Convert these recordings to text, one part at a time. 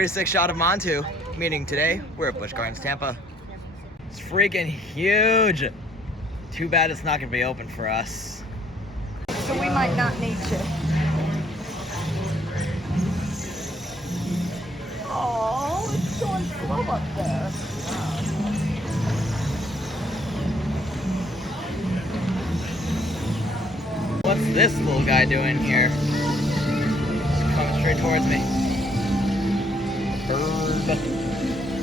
pretty sick shot of Montu, meaning today we're at Busch Gardens, Tampa. It's freaking huge. Too bad it's not gonna be open for us. So we might not need to. Oh, it's going slow up there. What's this little guy doing here? He's coming straight towards me. Bird.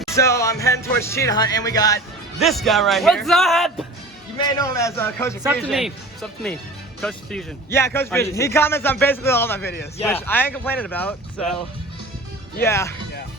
So I'm heading towards Cheetah Hunt, and we got this guy right here. What's up? You may know him as Coach It's up to Fusion. me. It's up to me. Coach Fusion. Yeah, Coach Fusion. He comments on basically all my videos, Yeah. which I ain't complaining about. So, yeah.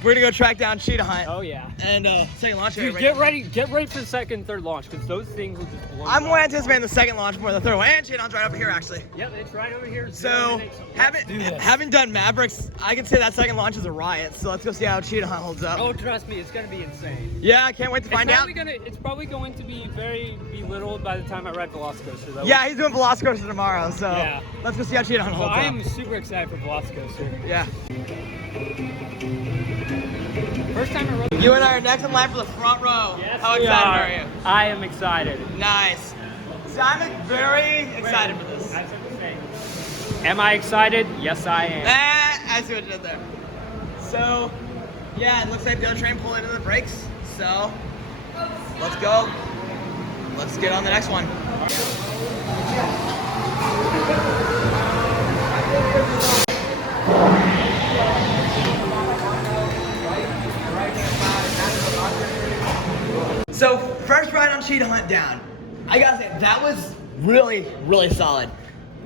We're gonna go track down Cheetah Hunt. Oh yeah. And second launch. Dude, get ready for the second and third launch because those things will just blow. I'm more anticipating the second launch more than the third one. And Cheetah Hunt's right over here, actually. Yep, it's right over here. So, having done Mavericks, I can say that second launch is a riot. So let's go see how Cheetah Hunt holds up. Oh, trust me, it's gonna be insane. Yeah, I can't wait to find out. It's probably going to be very belittled by the time I ride Velocicoaster though. Yeah, he's doing Velocicoaster tomorrow, so Yeah. let's go see how Cheetah Hunt So holds I up. am super excited for Velocicoaster. Yeah. First time I rode. You and I are next in line for the front row. Yes, How we excited are you? I am excited. Nice. So I'm very excited for this. Am I excited? Yes, I am. I see what you did there. So, yeah, it looks like the other train pulled into the brakes. So, let's go. Let's get on the next one. So, first ride on Cheetah Hunt down. I gotta say, that was really, really solid.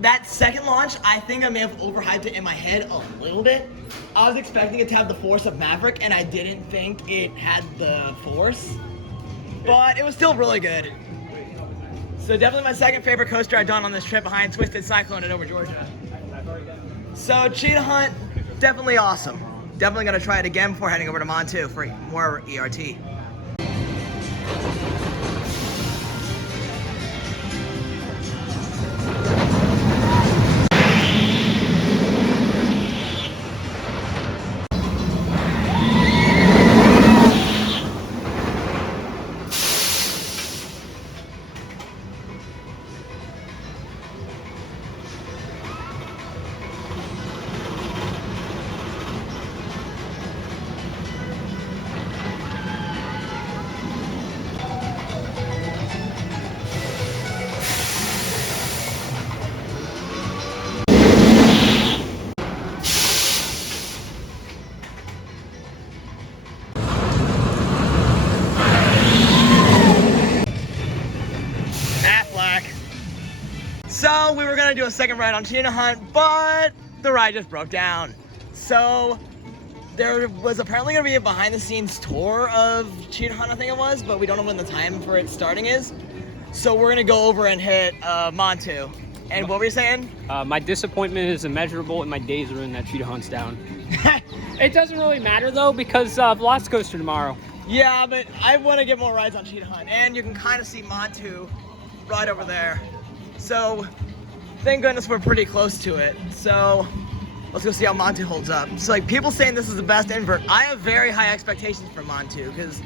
That second launch, I think I may have overhyped it in my head a little bit. I was expecting it to have the force of Maverick, and I didn't think it had the force. But it was still really good. So definitely my second favorite coaster I've done on this trip behind Twisted Cyclone and over Georgia. So Cheetah Hunt, definitely awesome. Definitely gonna try it again before heading over to Montu for more ERT. So we were gonna do a second ride on Cheetah Hunt, but the ride just broke down. So there was apparently gonna be a behind the scenes tour of Cheetah Hunt, I think it was, but we don't know when the time for it starting is. So we're gonna go over and hit Montu. And what were you saying? My disappointment is immeasurable and my days are in that Cheetah Hunt's down. It doesn't really matter though because Velocicoaster tomorrow. Yeah, but I want to get more rides on Cheetah Hunt, and you can kind of see Montu right over there. So, thank goodness we're pretty close to it. So, let's go see how Montu holds up. So, like, people saying this is the best invert. I have very high expectations for Montu, because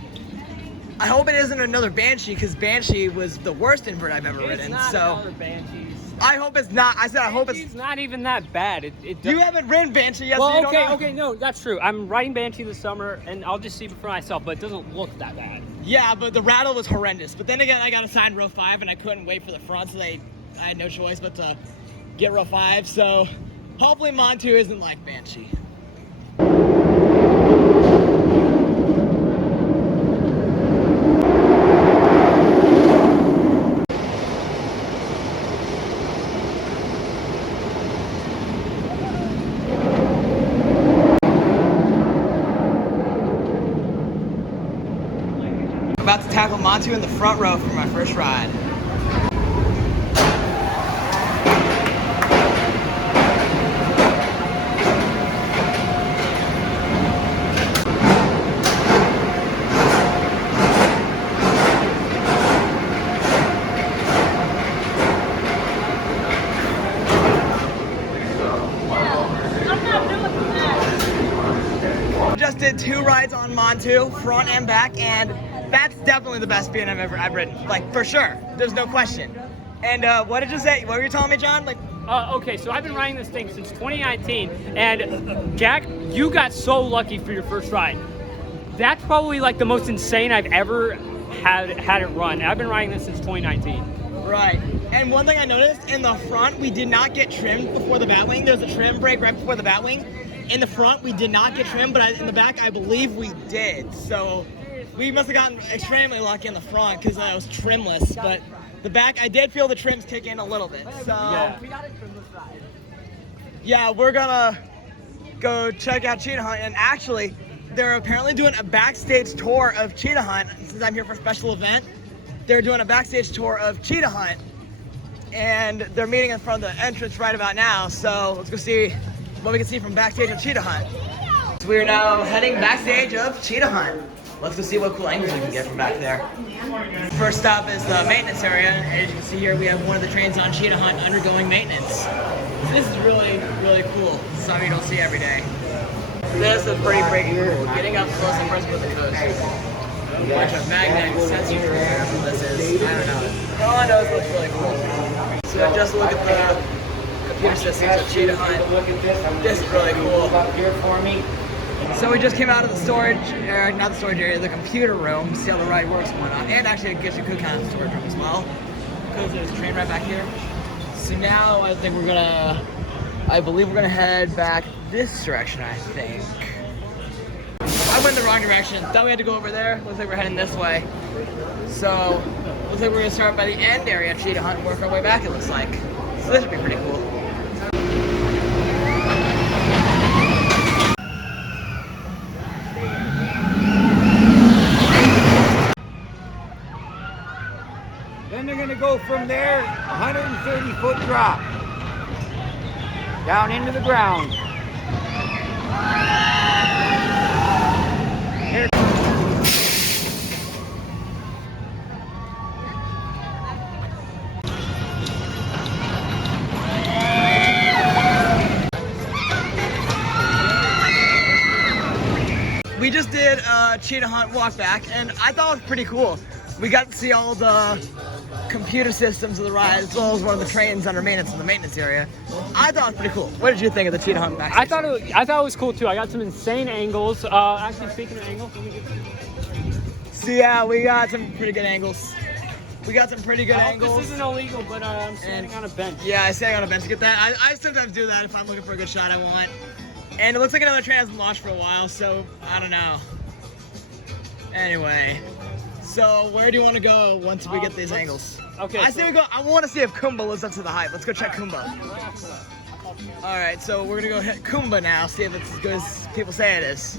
I hope it isn't another Banshee, because Banshee was the worst invert I've ever ridden. It's not So, another Banshee. I hope it's not. I said I hope it's... Banshee's not even that bad. You haven't ridden Banshee yet, so well, you don't know. okay, no, that's true. I'm riding Banshee this summer, and I'll just see for myself, but it doesn't look that bad. Yeah, but the rattle was horrendous. But then again, I got assigned row 5, and I couldn't wait for the front, so I had no choice but to get row 5. So hopefully Montu isn't like Banshee. About to tackle Montu in the front row for my first ride. Just did fun too, front and back, and that's definitely the best B&M I've ridden, like for sure. There's no question. And what did you say? What were you telling me, John? Like, okay, so I've been riding this thing since 2019, and Jack, you got so lucky for your first ride. That's probably like the most insane I've ever had it run. I've been riding this since 2019. Right. And one thing I noticed, in the front, we did not get trimmed before the bat wing. There's a trim brake right before the bat wing. In the front, we did not get trimmed, but in the back, I believe we did. So we must have gotten extremely lucky in the front because it was trimless. But the back, I did feel the trims kick in a little bit. So Yeah. We got a trimless ride. yeah, we're gonna go check out Cheetah Hunt. And actually, they're apparently doing a backstage tour of Cheetah Hunt. Since I'm here for a special event, they're doing a backstage tour of Cheetah Hunt. And they're meeting in front of the entrance right about now. So let's go see what we can see from backstage of Cheetah Hunt. So we're now heading backstage of Cheetah Hunt. Let's go see what cool angles we can get from back there. First stop is the maintenance area. As you can see here, we have one of the trains on Cheetah Hunt undergoing maintenance. So this is really, really cool. Something you don't see every day. This is pretty freaking cool. Getting up close and personal with the coast. A bunch of magnetic sensors in here. This is, I don't know. All I know is it looks really cool. So just look at the computer systems of Cheetah Hunt. This is really cool. Here for me. So we just came out of the storage area, not the storage area, the computer room, see how the ride works and whatnot. And actually, I guess you could count the storage room as well, because there's a train right back here. So now I think I believe we're gonna head back this direction, I think. I went the wrong direction. Thought we had to go over there. Looks like we're heading this way. So, looks like we're gonna start by the end area of Cheetah Hunt and work our way back, it looks like. So this should be pretty cool. Then they're going to go from there, 130-foot drop, down into the ground. Here. We just did a Cheetah Hunt walk back, and I thought it was pretty cool. We got to see all the computer systems of the ride, as well as one of the trains under maintenance in the maintenance area. I thought it was pretty cool. What did you think of the Cheetah Hunt back? I thought it was cool too. I got some insane angles. Actually, speaking of angles, let me get. So yeah, we got some pretty good angles. This isn't illegal, but I'm standing on a bench. Yeah, I'm standing on a bench to get that. I sometimes do that if I'm looking for a good shot I want. And it looks like another train hasn't launched for a while, so I don't know. Anyway, so where do you want to go once we get these angles? Okay. I say we go. I want to see if Kumba lives up to the hype. Let's go check Kumba. All right, so we're gonna go hit Kumba now, see if it's as good as people say it is.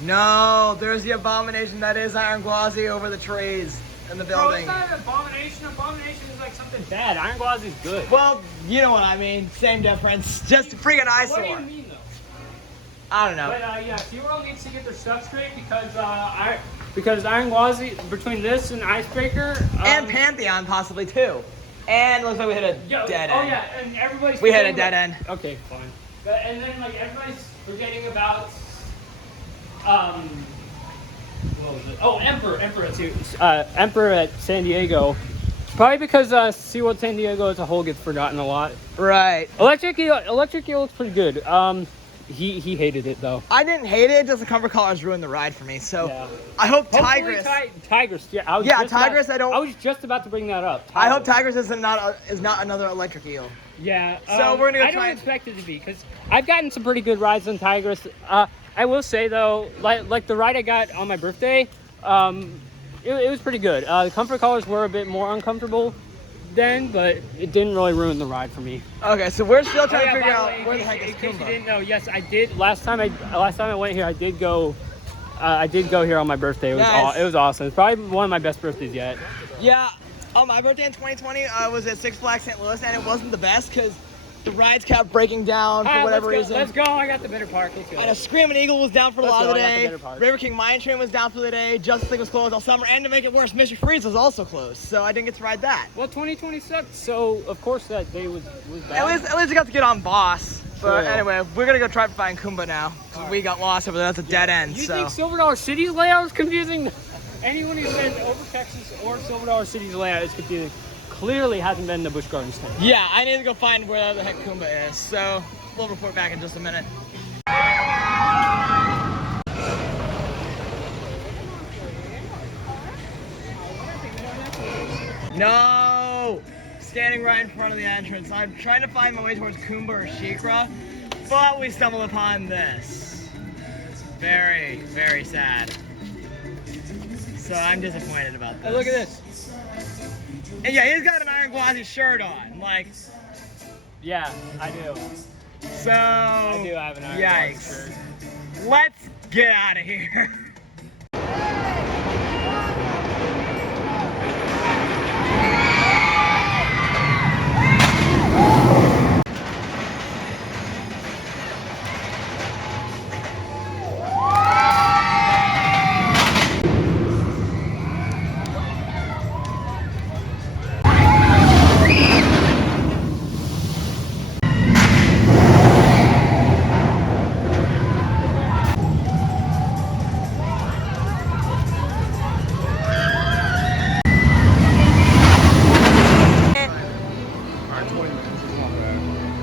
No, there's the abomination that is Iron Gwazi over the trees in the Bro, building. it's not an abomination. Abomination is like something bad. Iron Gwazi is good. Well, you know what I mean. Same difference. Just a freaking eyesore. What do you mean though? I don't know. But yeah, SeaWorld needs to get their stuff straight because Iron Gwazi, between this and Icebreaker And Pantheon possibly too. And looks like we hit a dead end. Oh yeah, and everybody's We hit a forgetting dead about- end. Okay, fine. But, and then like everybody's forgetting about what was it? Oh, Emperor too. Emperor at San Diego. Probably because SeaWorld San Diego as a whole gets forgotten a lot. Right. Electric Eel looks pretty good. He hated it though. I didn't hate it, just the comfort colors ruined the ride for me. So Yeah. I hope Hopefully Tigress. Tigress. Yeah, I was Yeah, just Tigress, About, I don't- I was just about to bring that up. I hope Tigress is not another electric eel. Yeah. So we're gonna go I try don't and- expect it to be because I've gotten some pretty good rides on Tigress. I will say though, like the ride I got on my birthday, it was pretty good. The comfort colors were a bit more uncomfortable then, but it didn't really ruin the ride for me. Okay, so we're still trying to Oh, yeah, figure by the out way, where the in heck case- is in case you Kumba. didn't know, yes, I did. Last time I went here, I did go here on my birthday. It was Nice. it was awesome. It's probably one of my best birthdays yet. Yeah, on my birthday in 2020, I was at Six Flags St. Louis, and it wasn't the best because the rides kept breaking down for whatever reason. Let's go. I got the better park. Let's go. And a Screaming Eagle was down for a Let's lot of go, the I got the day. better part. River King Mine Train was down for the day. Justice League was closed all summer. And to make it worse, Mr. Freeze was also closed. So I didn't get to ride that. Well, 2020 sucked, so of course that day was bad. At least I got to get on Boss. But anyway, we're gonna go try to find Kumba now. We got lost over there. That's a dead end. You So think Silver Dollar City's layout is confusing? Anyone who says Over Texas or Silver Dollar City's layout is confusing clearly hasn't been to Busch Gardens tent. yeah, I need to go find where the heck Kumba is. So we'll report back in just a minute. No! Standing right in front of the entrance. I'm trying to find my way towards Kumba or Shikra, but we stumbled upon this. Very, very sad. So I'm disappointed about this. Hey, look at this. And yeah, he's got an Iron Gwazi shirt on. Like, Yeah, I do. so. I do have an Iron Gwazi Yikes. shirt. Let's get out of here.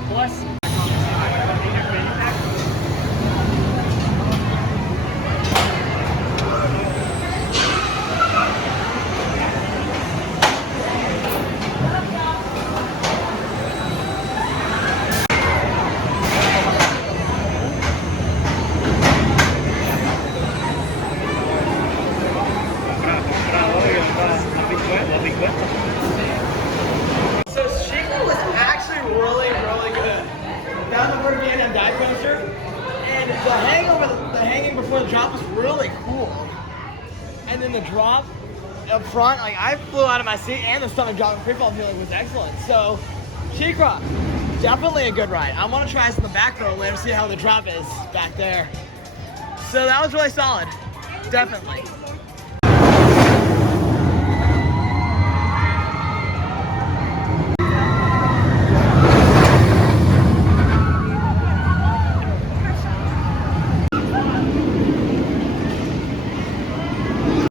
Plus, So Shikra was actually really, really good. Found the word again on dive coaster, and the hanging before the drop was really cool. And then the drop up front, like I flew out of my seat, and the stomach drop and free fall feeling was excellent. So Shikra, definitely a good ride. I want to try some of the back row later, see how the drop is back there. So that was really solid, definitely.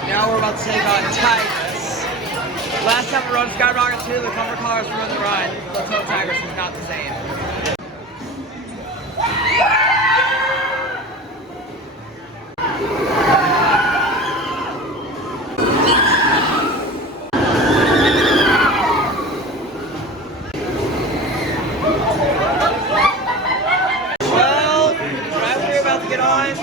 Now we're about to take on Tigris. Last time we rode Skyrocket 2, the comfort cars ruined the ride. Let's hope Tigris is not the same. Well, the drive we're about to get on,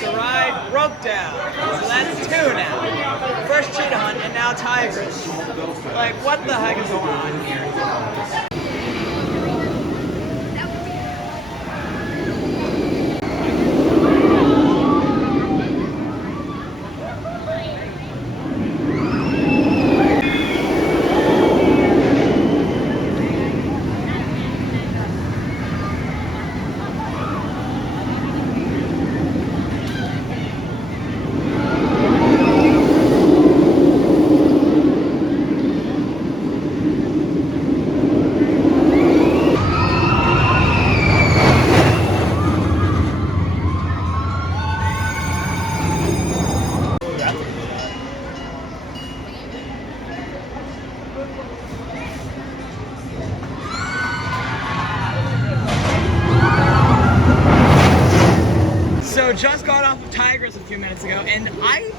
the ride broke down. So that's two now. First cheetah hunt and now Tigris. Like, what the heck is going on here? So just got off of Tigris a few minutes ago, and I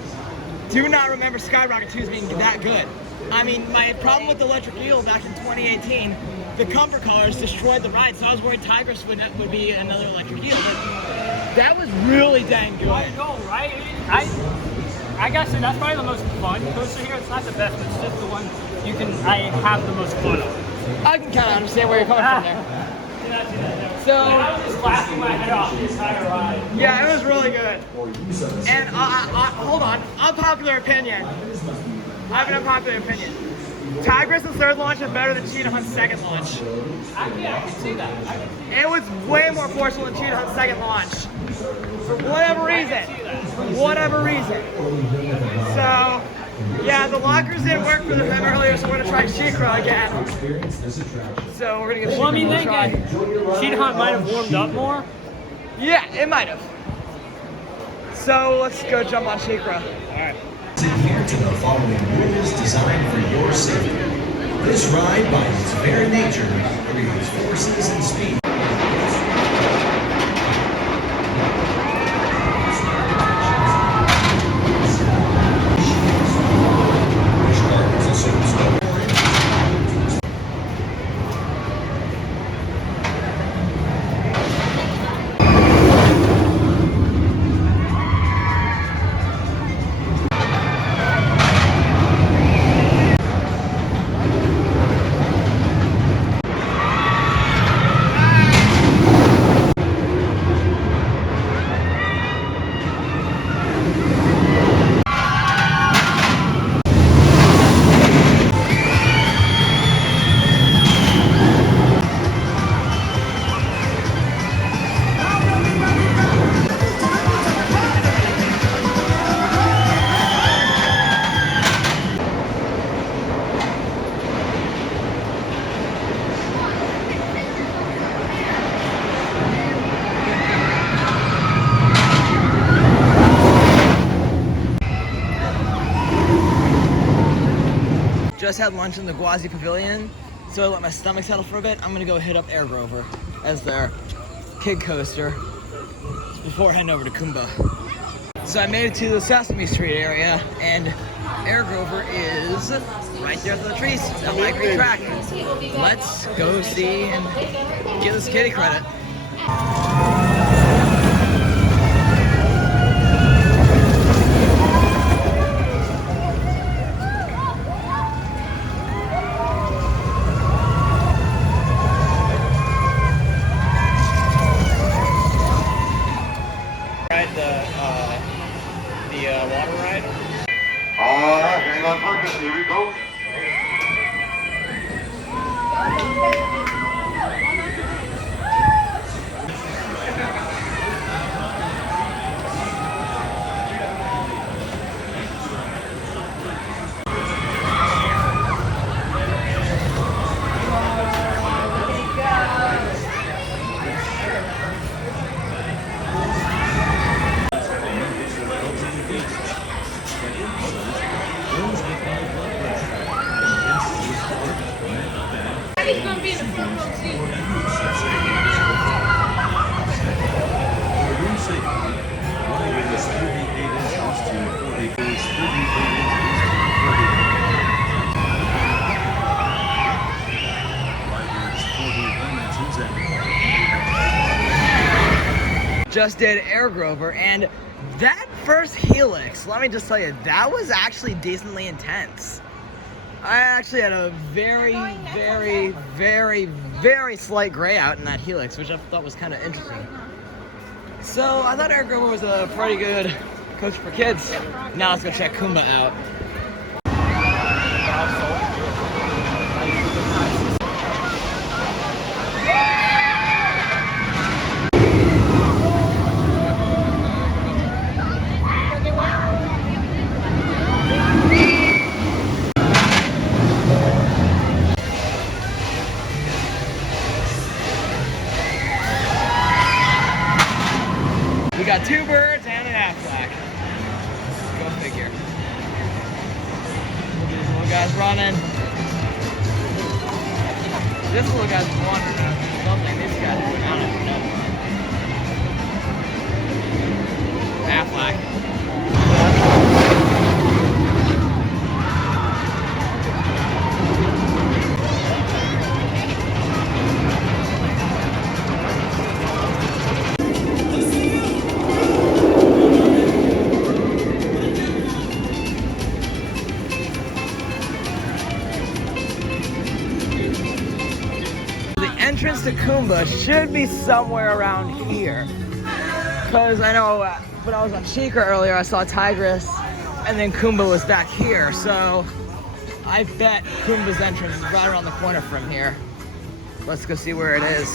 do not remember Skyrocket 2 as being that good. I mean, my problem with the Electric Eel back in 2018, the comfort cars destroyed the ride, so I was worried Tigris would be another Electric Eel, but that was really dang good. I know, right? I gotta say, that's probably the most fun coaster here. It's not the best, but it's just the one I have the most fun on. I can kind of understand where you're coming from there. So, I was just laughing my head off the entire ride. yeah, it was really good. And hold on, unpopular opinion. I have an unpopular opinion. Tigris' third launch is better than Cheetah Hunt's second launch. Actually, I can see that. It was way more forceful than Cheetah Hunt's second launch. For whatever reason. For whatever reason. So, Yeah, the lockers didn't work for them earlier, so we're gonna try Shikra again. So we're gonna give Well, I mean, Shikra a try. Sheet Hunt might have warmed up more. Yeah, it might have. So let's go jump on Shikra. Alright. Adhere to the following rules designed for your safety. This ride, by its very nature, creates forces and speed. Just had lunch in the Gwazi Pavilion, so I let my stomach settle for a bit. I'm gonna go hit up Air Grover as their kid coaster before heading over to Kumba. So I made it to the Sesame Street area, and Air Grover is right there at the trees, that light green track. Let's go see and give this kitty credit. Water ride. Alright, hang on for a minute, here we go. He's gonna be in the front row seat. Just did Air Grover, and that first helix, let me just tell you, that was actually decently intense. I actually had a very slight gray out in that helix, which I thought was kind of interesting. So I thought Air Grover was a pretty good coaster for kids. Now let's go check Kumba out. We got two birds and an Aflac. Go figure. These little guys running. This little guy's wandering after something. These guys are down after nothing. Aflac. Entrance to Kumba should be somewhere around here, because I know when I was on Sheikah earlier I saw Tigress and then Kumba was back here, so I bet Kumba's entrance is right around the corner from here. Let's go see where it is.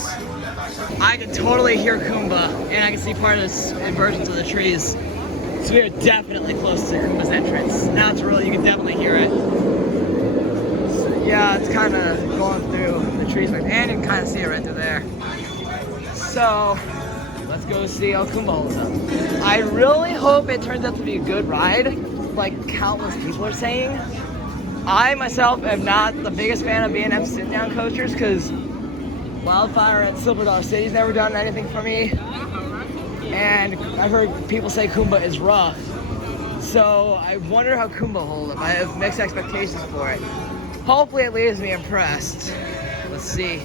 I can totally hear Kumba, and I can see part of this inversions of the trees. So we are definitely close to Kumba's entrance. Now it's really, you can definitely hear it. So yeah, it's kind of going through the trees, and you can kind of see it right through there. So let's go see how Kumba holds up. I really hope it turns out to be a good ride, like countless people are saying. I myself am not the biggest fan of B&M sit-down coasters because Wildfire and Silver Dollar City's never done anything for me. And I've heard people say Kumba is rough. So I wonder how Kumba holds up. I have mixed expectations for it. Hopefully it leaves me impressed. Let's see.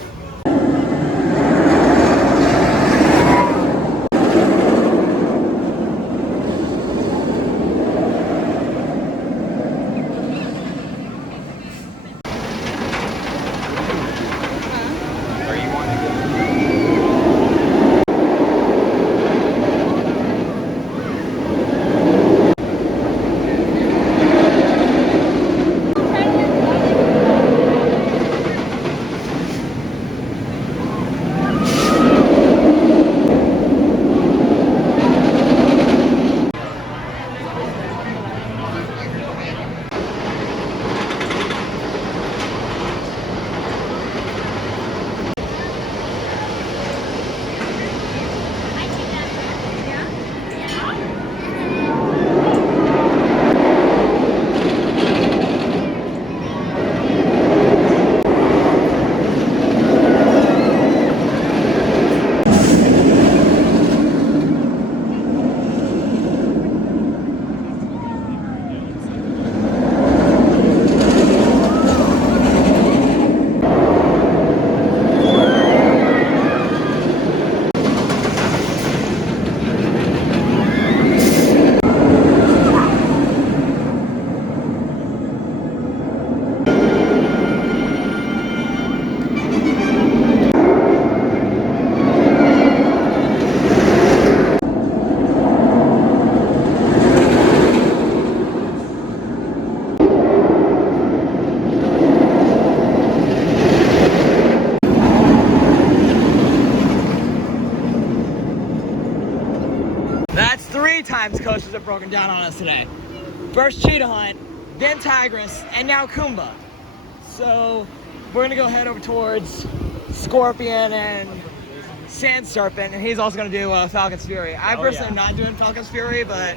That's 3 times coasters have broken down on us today. First Cheetah Hunt, then Tigress, and now Kumba. So we're gonna go head over towards Scorpion and Sand Serpent, and he's also gonna do Falcon's Fury. I personally am not doing Falcon's Fury, but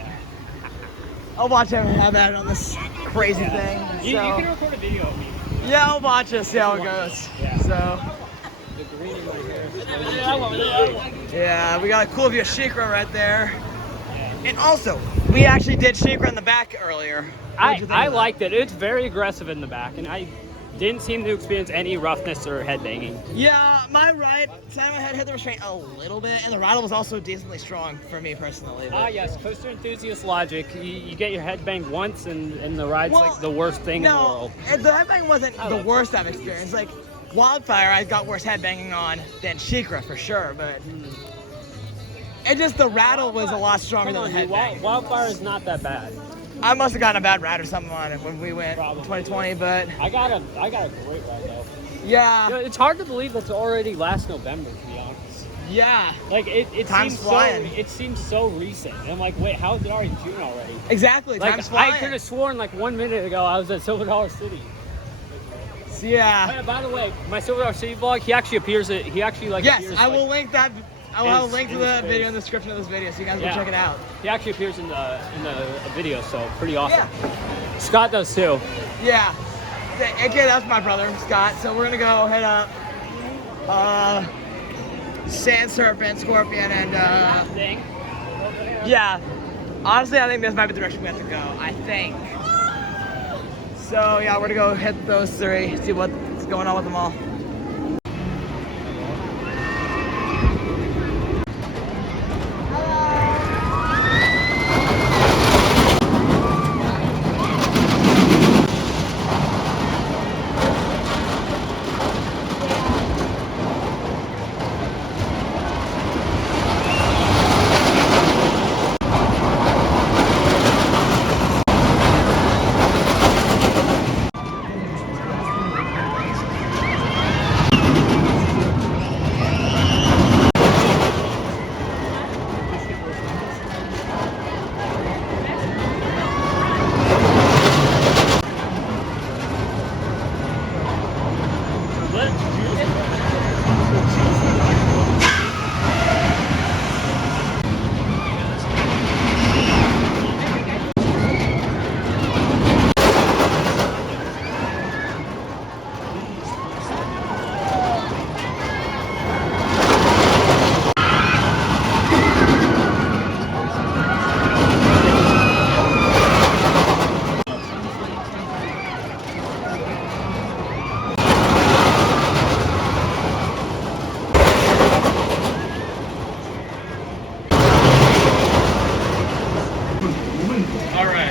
I'll watch him have that on this crazy thing. You can record a video of me. Yeah, I'll watch it, see how it goes. Yeah. So The green right here. yeah, we got a cool view of SheiKra right there. And also, we actually did SheiKra in the back earlier. I liked it. It's very aggressive in the back, and I didn't seem to experience any roughness or headbanging. Yeah, my right side of my head hit the restraint a little bit, and the rattle was also decently strong for me personally. Yes, coaster enthusiast logic. You get your head banged once, and the ride's like the worst thing in the world. No, the headbang wasn't the worst I've experienced. Like, Wildfire, I got worse headbanging on than SheiKra for sure, but it just, the rattle was a lot stronger than the headbang. Wildfire is not that bad. I must have gotten a bad ride or something on it when we went in 2020, but I got a great ride though. yeah. It's hard to believe that's already last November, to be honest. Yeah. Like it Time's seems flying. it seems so recent. And I'm like, wait, how is it already June already? Exactly. Like Time's flying. I could have sworn like 1 minute ago I was at Silver Dollar City. So, yeah. By the way, my Silver Dollar City vlog, he actually appears. Yes, I will link that. I will have a link to the in video in the description of this video, so you guys can check it out. He actually appears in the video, so pretty awesome. Yeah. Scott does too. Yeah. Okay, that's my brother, Scott. So we're gonna go head up Sand Serpent, Scorpion, and yeah. Honestly, I think this might be the direction we have to go. I think. So yeah, we're gonna go hit those 3, see what's going on with them all. All right.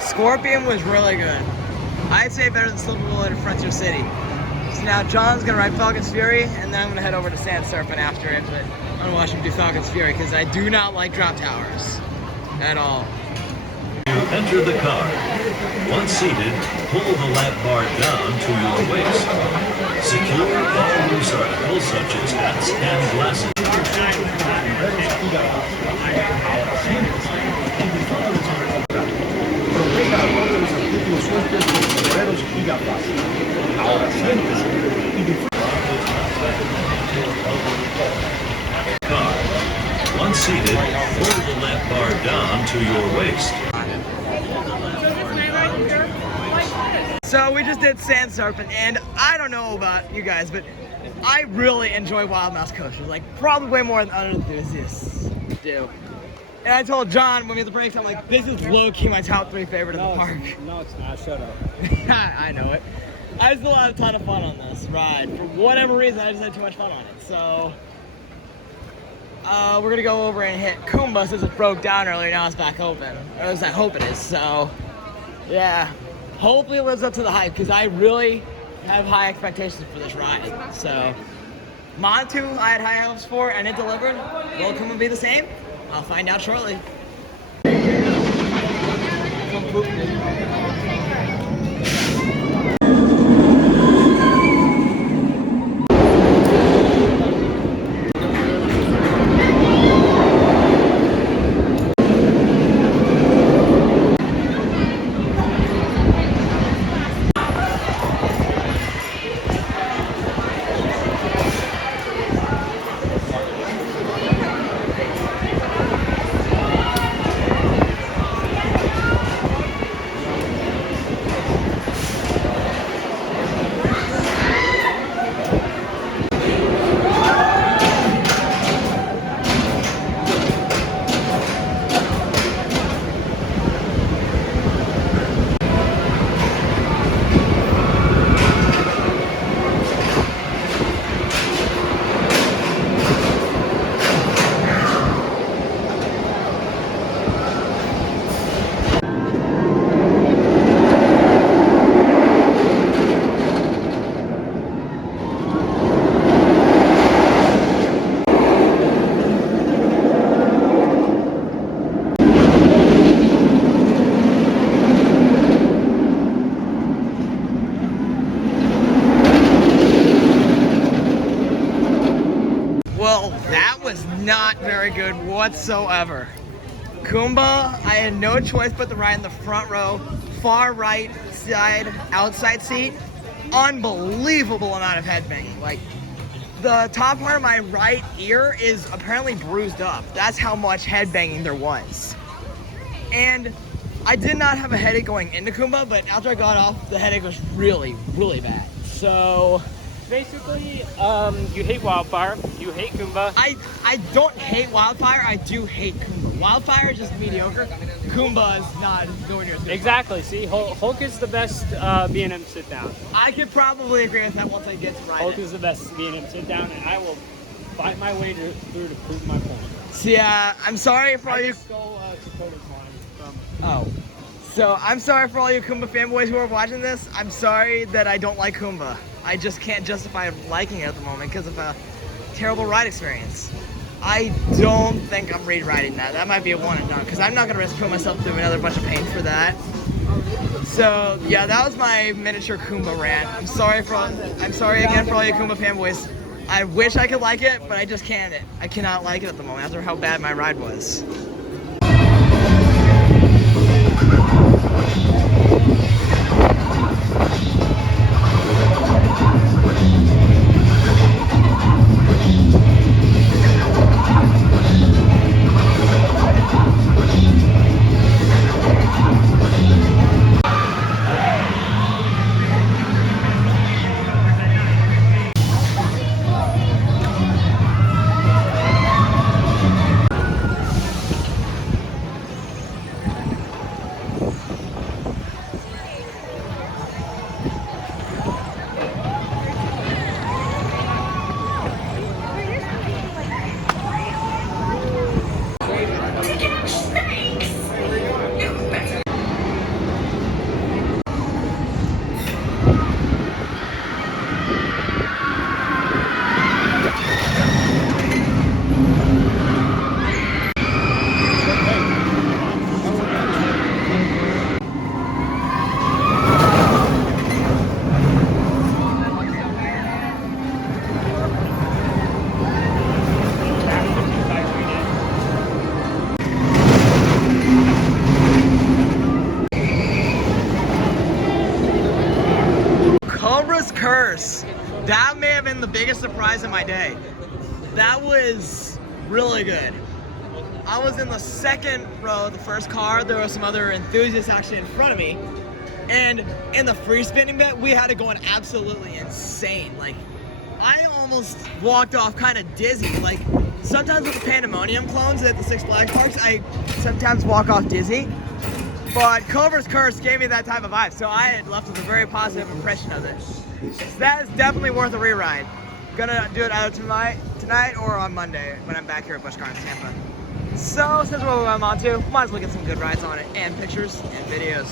Scorpion was really good. I'd say better than Silver Bullet and Frontier City. So now John's gonna ride Falcon's Fury, and then I'm gonna head over to Sand Serpent after it, but I'm gonna watch him do Falcon's Fury because I do not like drop towers at all. You enter the car. Once seated, pull the lap bar down to your waist. Secure all loose articles such as hats and glasses. Car. Once seated, pull the lap bar down to your waist. So we just did Sand Serpent, and I don't know about you guys, but I really enjoy Wild Mouse coasters, like probably way more than other enthusiasts do. And I told John when we had the brakes, I'm like, this is low-key my top 3 favorite in the park. No, it's not. Shut up. I know it. I still had a ton of fun on this ride. For whatever reason, I just had too much fun on it. So, we're gonna go over and hit Kumba since it broke down earlier. Now it's back open. Or at least I hope it is. So, yeah. Hopefully it lives up to the hype because I really have high expectations for this ride. So, Montu, I had high hopes for, and it delivered. Will Kumba be the same? I'll find out shortly. Well, that was not very good whatsoever. Kumba, I had no choice but to ride in the front row, far right side, outside seat. Unbelievable amount of headbanging. Like, the top part of my right ear is apparently bruised up. That's how much headbanging there was. And I did not have a headache going into Kumba, but after I got off, the headache was really, really bad. So, basically, you hate Wildfire, you hate Goomba. I don't hate Wildfire. I do hate Kumba. Wildfire is just mediocre. Kumba is not nowhere near as good. Exactly. See, Hulk is the best B&M sit down. I could probably agree with that once I get to ride Hulk it. is the best B&M sit down, and I will fight my way through to prove my point. So yeah, I'm sorry for all I you. just stole Dakota's line from. Oh. So I'm sorry for all you Kumba fanboys who are watching this. I'm sorry that I don't like Kumba. I just can't justify liking it at the moment because of a terrible ride experience. I don't think I'm rewriting that. That might be a one and done because I'm not gonna risk putting myself through another bunch of pain for that. So yeah, that was my miniature Kumba rant. I'm sorry again for all you Kumba fanboys. I wish I could like it, but I just can't. I cannot like it at the moment after how bad my ride was. Curse. That may have been the biggest surprise of my day. That was really good. I was in the second row, the first car. There were some other enthusiasts actually in front of me. And in the free spinning bit, we had it going absolutely insane. Like, I almost walked off kind of dizzy. Like, sometimes with the Pandemonium clones at the Six Flags parks, I sometimes walk off dizzy. But Cobra's Curse gave me that type of vibe, so I had left with a very positive impression of it. So that is definitely worth a re-ride. Gonna do it either tonight or on Monday when I'm back here at Busch in Tampa. So since we're what I'm on to, might as well get some good rides on it and pictures and videos.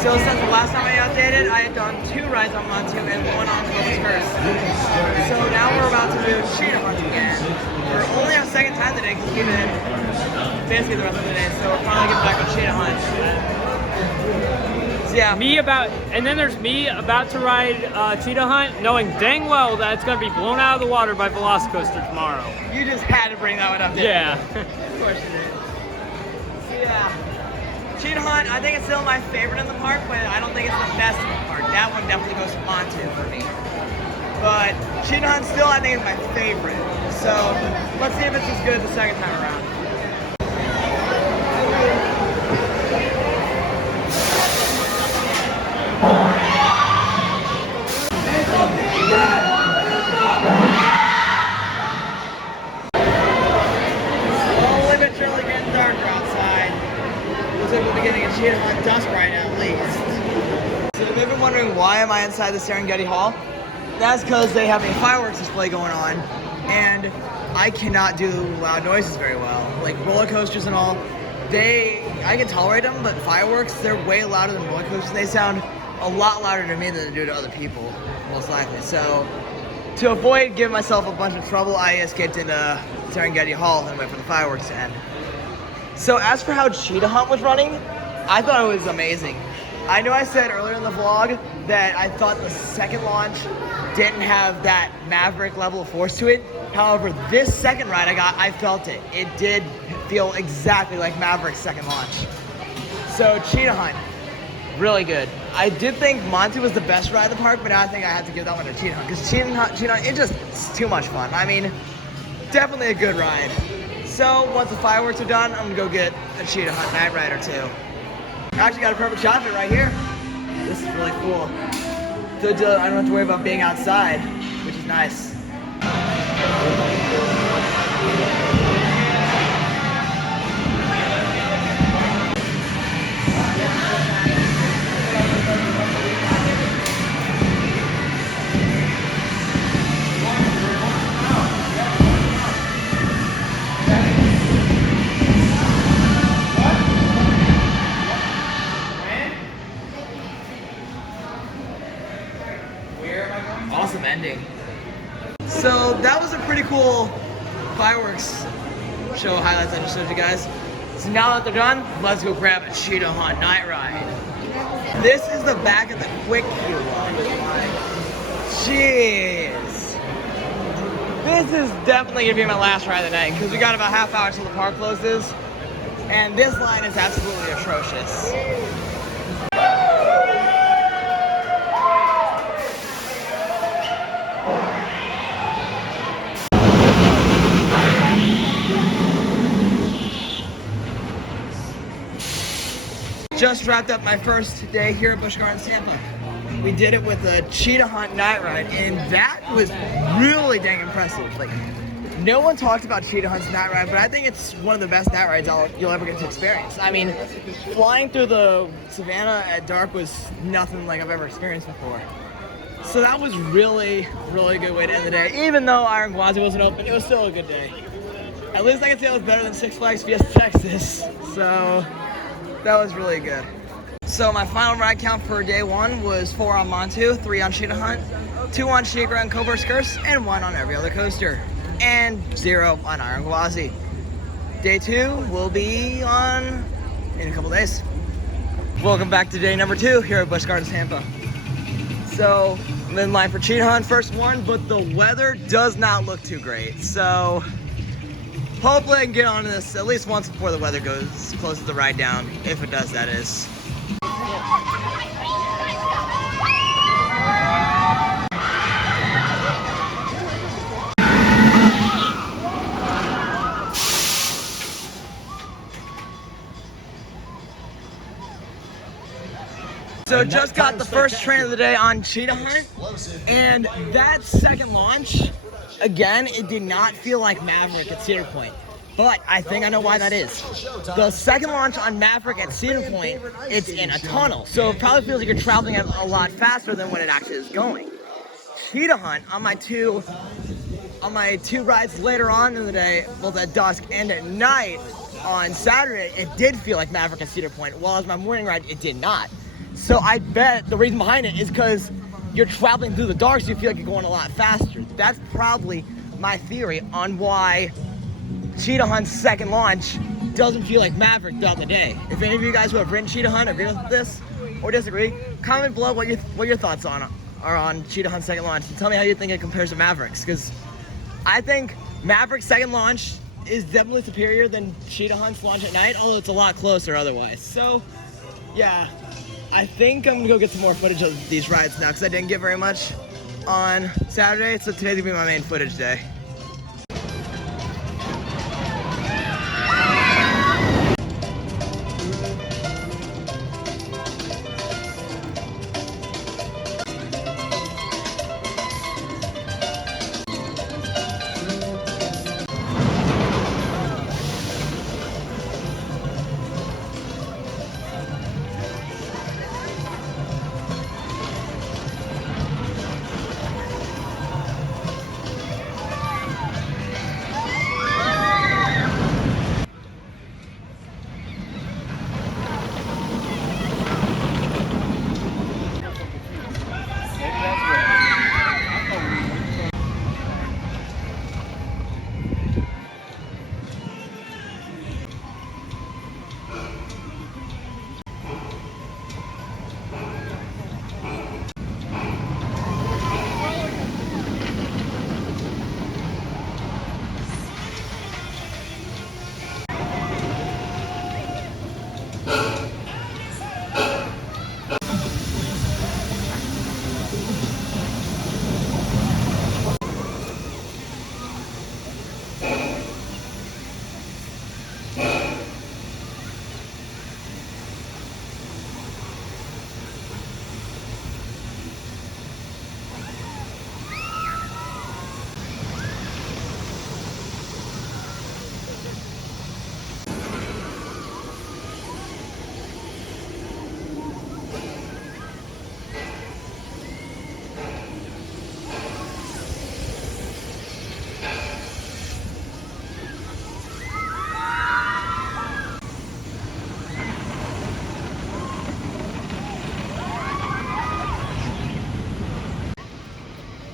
So since the last time I updated, I had done 2 rides on Montu and 1 on Cobra's Curse. So now we're about to do Cheetah Hunt again. We're only on second time today because we've been basically the rest of the day, so we're finally getting back on Cheetah Hunt. So yeah. And then there's me about to ride Cheetah Hunt, knowing dang well that it's gonna be blown out of the water by Velocicoaster tomorrow. You just had to bring that one up there. Yeah. Of course you did. So yeah. Cheetah Hunt, I think it's still my favorite in the park, but I don't think it's the best in the park. That one definitely goes to Montu for me. But Cheetah Hunt still, I think, is my favorite. So let's see if it's as good the second time around. Slowly but surely getting darker outside. Looks like we'll be getting a Cheetah Hunt dusk right now, at least. So if you've been wondering why am I inside the Serengeti Hall, that's because they have a fireworks display going on, and I cannot do loud noises very well. Like roller coasters and all, I can tolerate them, but fireworks, they're way louder than roller coasters. They sound a lot louder to me than they do to other people, most likely. So to avoid giving myself a bunch of trouble, I escaped into Serengeti Hall and wait for the fireworks to end. So as for how Cheetah Hunt was running, I thought it was amazing. I know I said earlier in the vlog that I thought the second launch didn't have that Maverick level of force to it. However, this second ride I felt it. It did feel exactly like Maverick's second launch. So Cheetah Hunt, really good. I did think Monty was the best ride in the park, but now I think I have to give that one to Cheetah Hunt, because Cheetah Hunt, it's too much fun. I mean, definitely a good ride. So once the fireworks are done, I'm gonna go get a Cheetah Hunt night ride or two. I actually got a perfect shot of it right here. This is really cool. So I don't have to worry about being outside, which is nice. Awesome ending. So that was a pretty cool fireworks show highlights I just showed you guys. So now that they're done, let's go grab a Cheetah Hunt night ride. This is the back of the quick queue line. Jeez. This is definitely gonna be my last ride of the night, because we got about half hour till the park closes, and this line is absolutely atrocious. Just wrapped up my first day here at Busch Gardens, Tampa. We did it with a Cheetah Hunt night ride, and that was really dang impressive. Like, no one talked about Cheetah Hunt's night ride, but I think it's one of the best night rides you'll ever get to experience. I mean, flying through the savannah at dark was nothing like I've ever experienced before. So that was really, really good way to end the day. Even though Iron Gwazi wasn't open, it was still a good day. At least I can say it was better than Six Flags Fiesta Texas. So that was really good. So my final ride count for day one was 4 on Montu, 3 on Cheetah Hunt, 2 on Sheikra and Cobra Curse, and 1 on every other coaster, and 0 on Iron Gwazi. Day 2 will be on in a couple days. Welcome back to day number 2 here at Busch Gardens, Tampa. So I'm in line for Cheetah Hunt, first one, but the weather does not look too great. So hopefully I can get onto this at least once before the weather closes the ride down, if it does, that is. So just got the first train of the day on Cheetah Hunt, and that second launch, again, it did not feel like Maverick at Cedar Point, but I think I know why that is. The second launch on Maverick at Cedar Point, it's in a tunnel, so it probably feels like you're traveling a lot faster than when it actually is going. Cheetah Hunt on my two rides later on in the day, both at dusk and at night on Saturday, it did feel like Maverick at Cedar Point, while as my morning ride, it did not. So I bet the reason behind it is because you're traveling through the dark, so you feel like you're going a lot faster. That's probably my theory on why Cheetah Hunt's second launch doesn't feel like Maverick throughout the day. If any of you guys who have ridden Cheetah Hunt agree with this or disagree, comment below what your thoughts are on Cheetah Hunt's second launch, and tell me how you think it compares to Maverick's, because I think Maverick's second launch is definitely superior than cheetah hunt's launch at night, although it's a lot closer otherwise. So, yeah, I think I'm gonna go get some more footage of these rides now because I didn't get very much on Saturday, so today's gonna be my main footage day.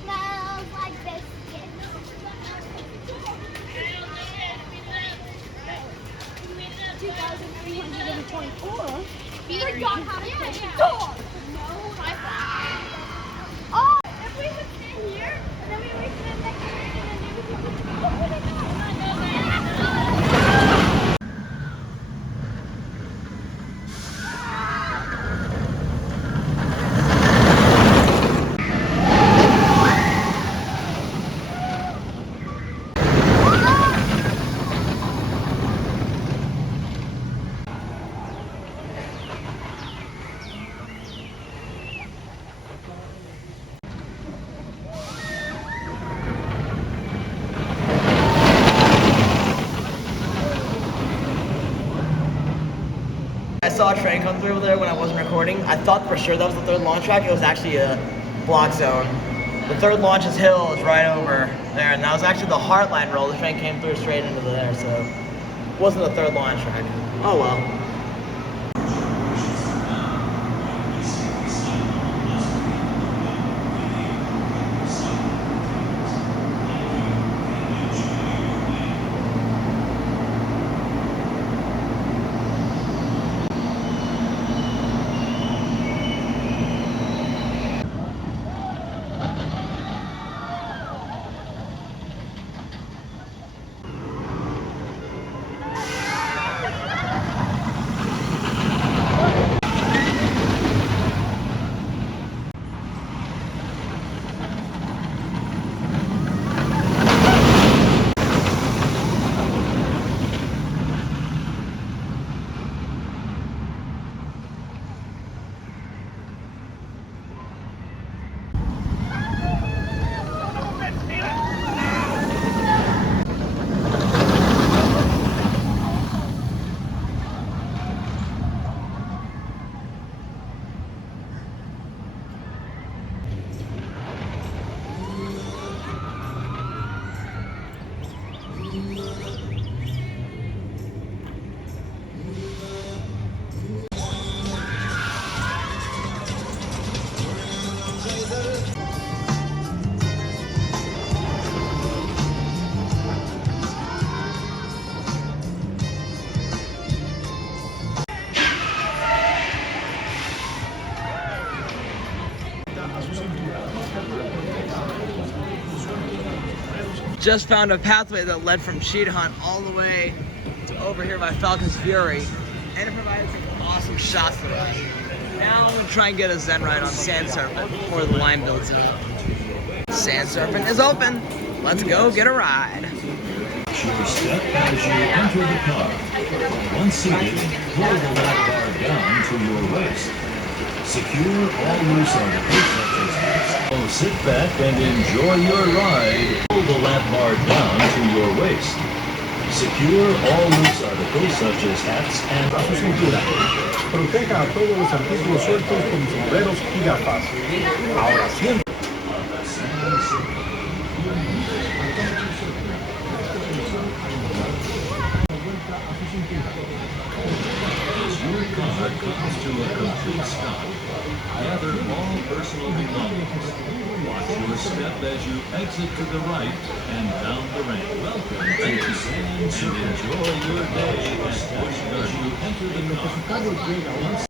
Smells like biscuit. 2,324. Forgot how to play the dog. No, oh, if we would stand here and then we would stand next to it and then maybe we would. Oh my God. I saw a train come through there when I wasn't recording. I thought for sure that was the third launch track. It was actually a block zone. The third launch's hill is right over there, and that was actually the Heartline roll. The train came through straight into there, so it wasn't the third launch track. Oh well. Just found a pathway that led from Cheetah Hunt all the way to over here by Falcon's Fury, and it provided some awesome shots to ride. Now I'm gonna try and get a Zen ride on Sand Serpent before the line builds up. Sand Serpent is open. Let's go get a ride. Your step as you enter the car. Once seated, pull the lap bar down to your waist. Secure all loose articles such as hats. So sit back and enjoy your ride. Pull the lap bar down to your waist. Secure all loose articles such as hats and A su cintura. Proteja a todos los artículos sueltos con sombreros y gafas. Ahora siempre. As your car comes to a complete stop, gather all personal belongings. Watch your step as you exit to the right and down the ramp. Welcome to Sand and enjoy your day as you enter the car. Once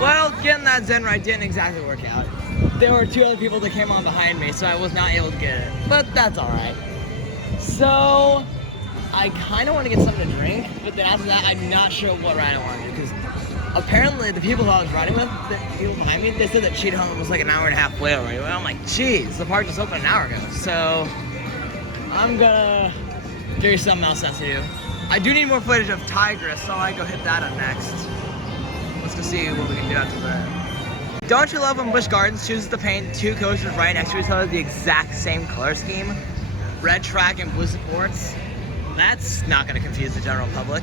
Well, getting that Zen ride didn't exactly work out. There were two other people that came on behind me, so I was not able to get it. But that's alright. So, I kind of want to get something to drink, but then after that, I'm not sure what ride I want to do, because apparently the people that I was riding with, the people behind me, they said that Cheetah Hunt was like an hour and a half away already. Well, I'm like, geez, the park just opened an hour ago. So, I'm gonna figure something else out to do. I do need more footage of Tigress, so I go hit that up next. Let's go see what we can do after that. Don't you love when Busch Gardens chooses to paint two coasters right next to each other the exact same color scheme? Red track and blue supports? That's not going to confuse the general public.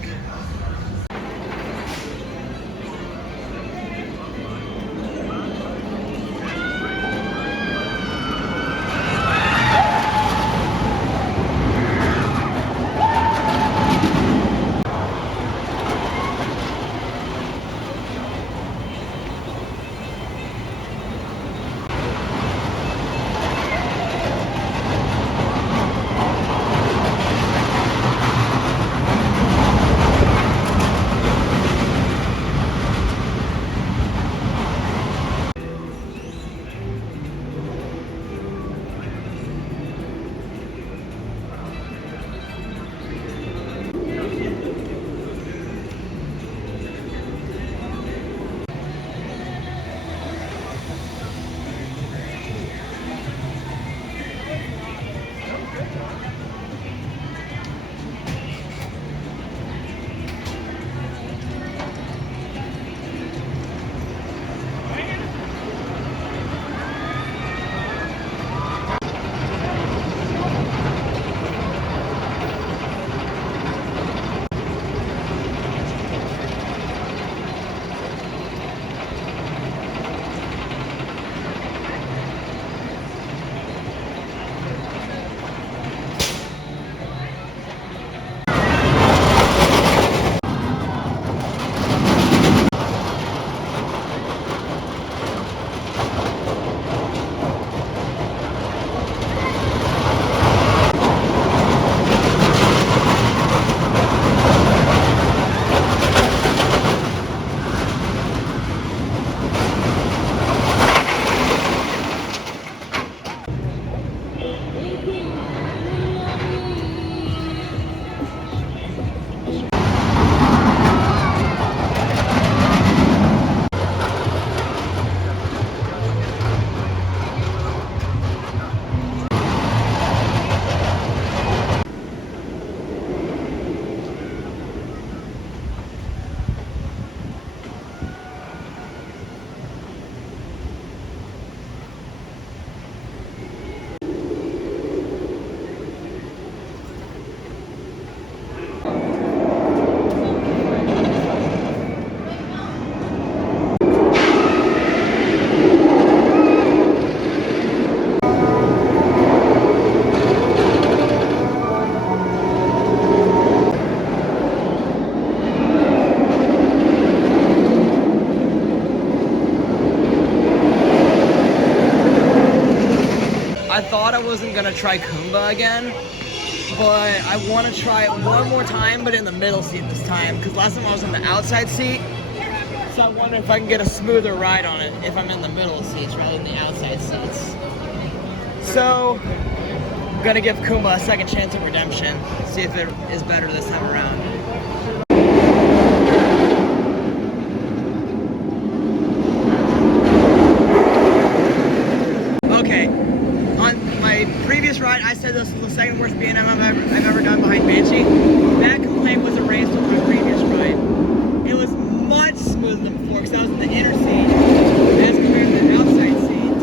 I thought I wasn't gonna try Kumba again, but I want to try it one more time, but in the middle seat this time, because last time I was on the outside seat, So I wonder if I can get a smoother ride on it if I'm in the middle seats rather than the outside seats. So I'm gonna give Kuma a second chance at redemption, see if it is better this time around. Okay, on my previous ride, I said this was the second worst B&M I've ever done behind Banshee. That complaint was erased with my previous ride. It was much smoother than before because I was in the inner seat as compared to the outside seat.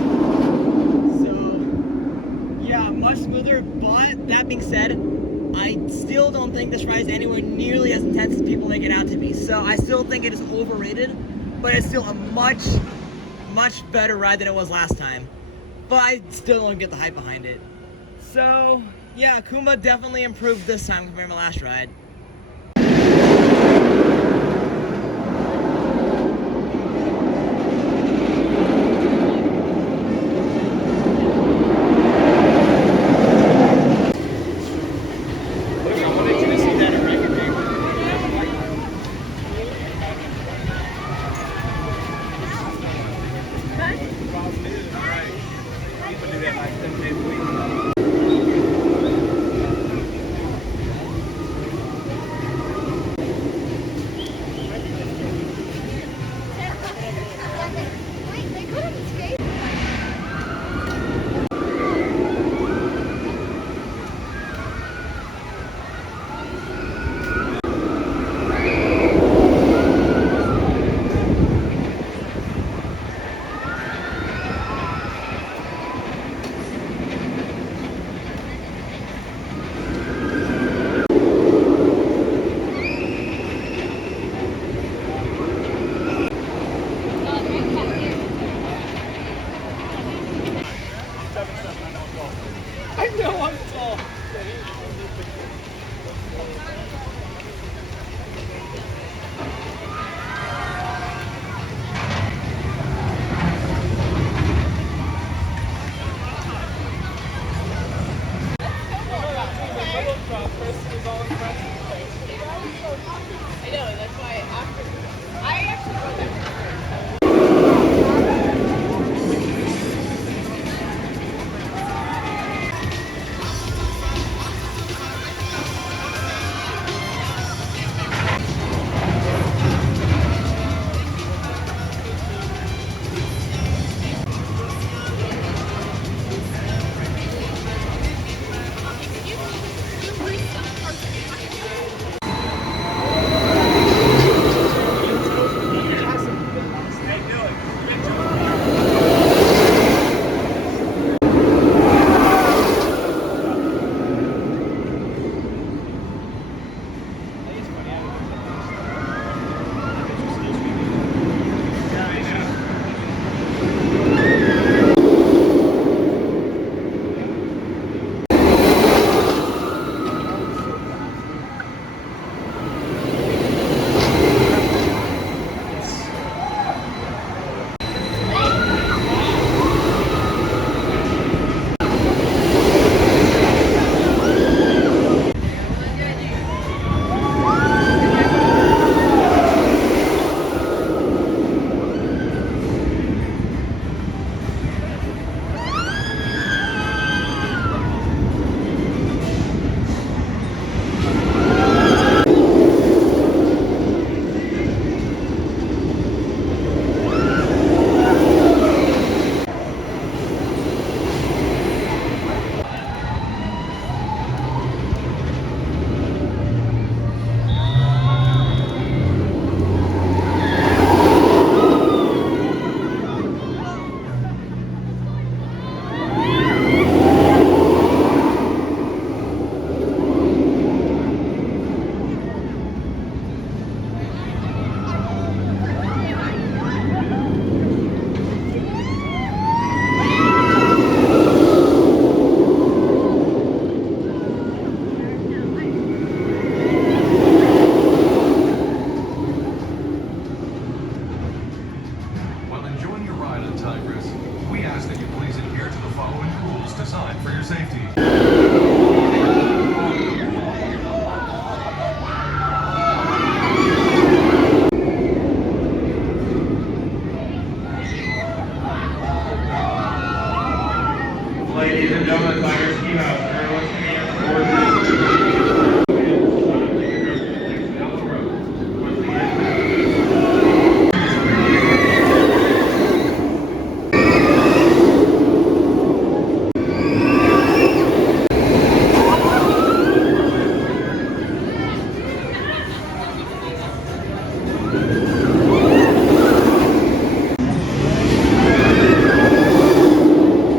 So, yeah, much smoother. But that being said, I still don't think this ride is anywhere nearly as intense as people make it out to be. So I still think it is overrated, but it's still a much better ride than it was last time. But I still don't get the hype behind it. So, yeah, Kuma definitely improved this time compared to my last ride. Wait, they couldn't skate. I know, that's why after I actually wrote that. designed for your safety. Ladies and gentlemen, Tiger Ski House. Everyone can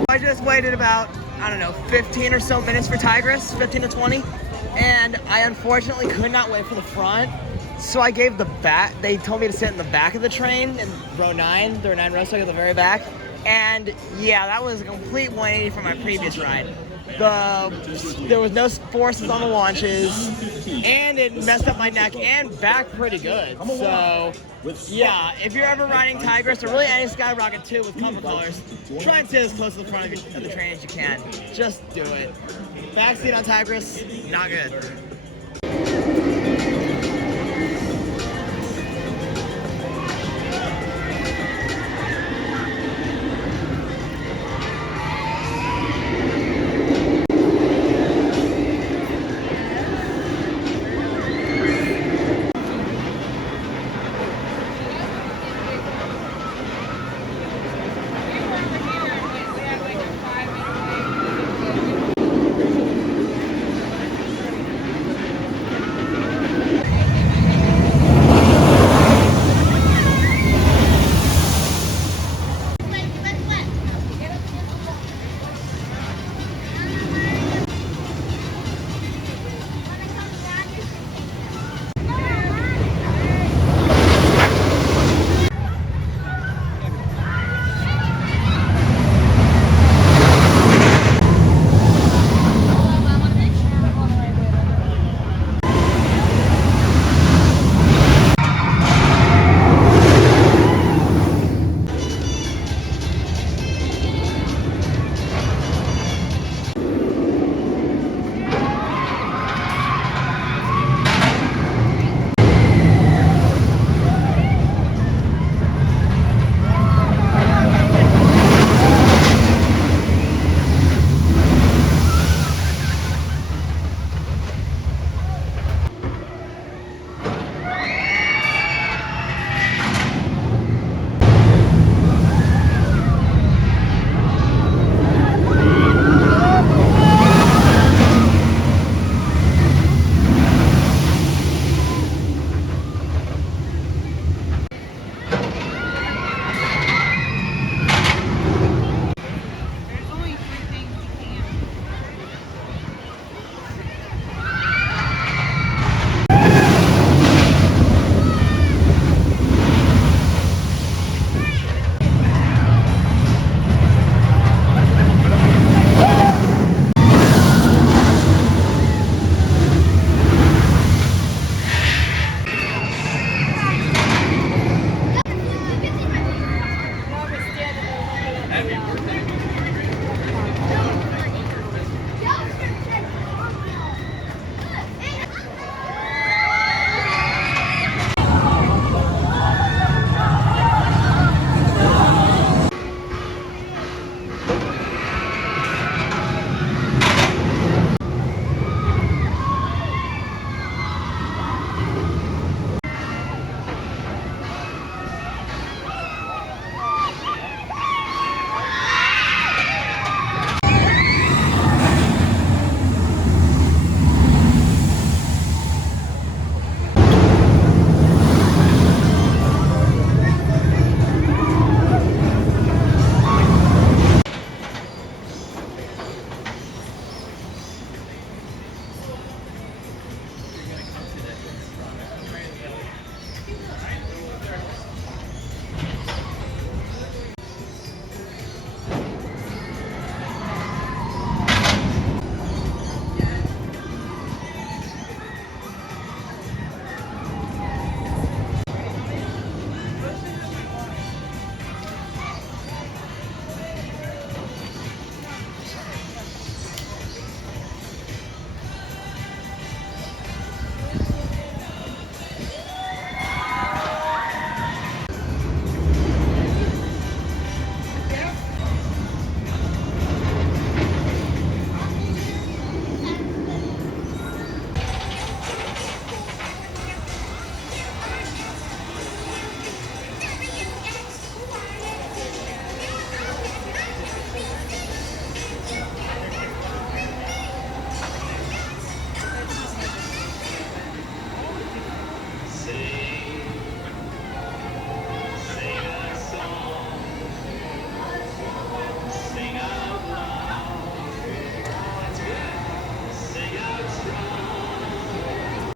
I just waited about, I don't know, 15 or so minutes for Tigress, 15 to 20, and I unfortunately could not wait for the front, so I gave the back. They told me to sit in the back of the train in row 9. There were 9 rows, so I got the very back, and yeah, that was a complete 180 from my previous ride. There was no forces on the launches, and it messed up my neck and back pretty good. So yeah, if you're ever riding Tigress or really any Skyrocket 2 with comfort colors, try and sit as close to the front of the train as you can. Just do it. Backseat on Tigress, not good.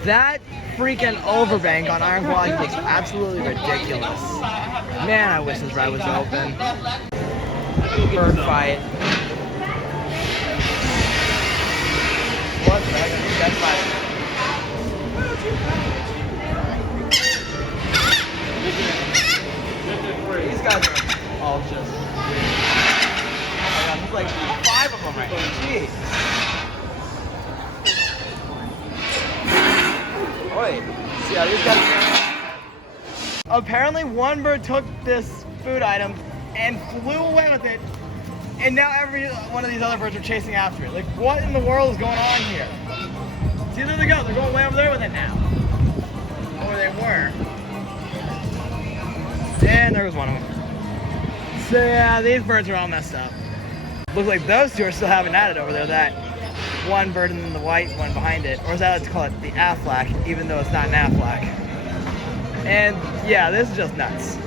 That freaking overbank on Iron Quality looks absolutely ridiculous. Man, I wish this ride was open. Bird fight. What the heck? That's fine. These guys are all just. Oh my god, there's like 5 of them right here. Jeez. Wait, see how these guys. Apparently, one bird took this food item and flew away with it, and now every one of these other birds are chasing after it. Like, what in the world is going on here? See, there they go. They're going way over there with it now. Or they were. And there was one of them. So yeah, these birds are all messed up. Looks like those two are still having at it over there. That one bird and then the white one behind it. Or is that let's call it the Aflac, even though it's not an Aflac. And yeah, this is just nuts.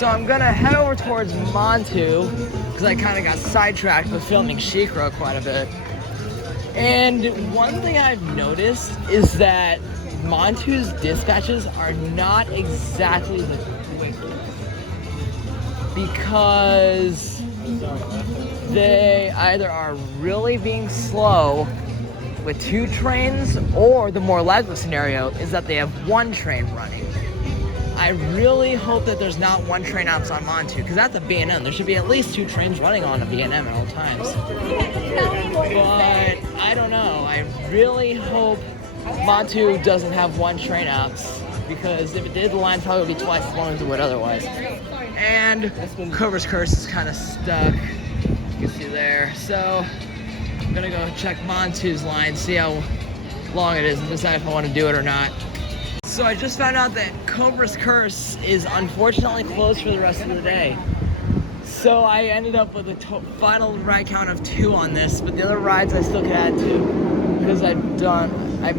So I'm gonna head over towards Montu because I kind of got sidetracked with filming Shikra quite a bit. And one thing I've noticed is that Montu's dispatches are not exactly the quickest because they either are really being slow with 2 trains, or the more likely scenario is that they have 1 train running. I really hope that there's not 1 train outs on Montu, because that's a B&M. There should be at least 2 trains running on a B&M at all times. But I don't know. I really hope Montu doesn't have 1 train outs, because if it did, the line probably would be twice as long as it would otherwise. And Cobra's Curse is kind of stuck. You can see there. So I'm gonna go check Montu's line, see how long it is, and decide if I want to do it or not. So I just found out that Cobra's Curse is unfortunately closed for the rest of the day. So I ended up with a final ride count of 2 on this, but the other rides I still could add to, because I'm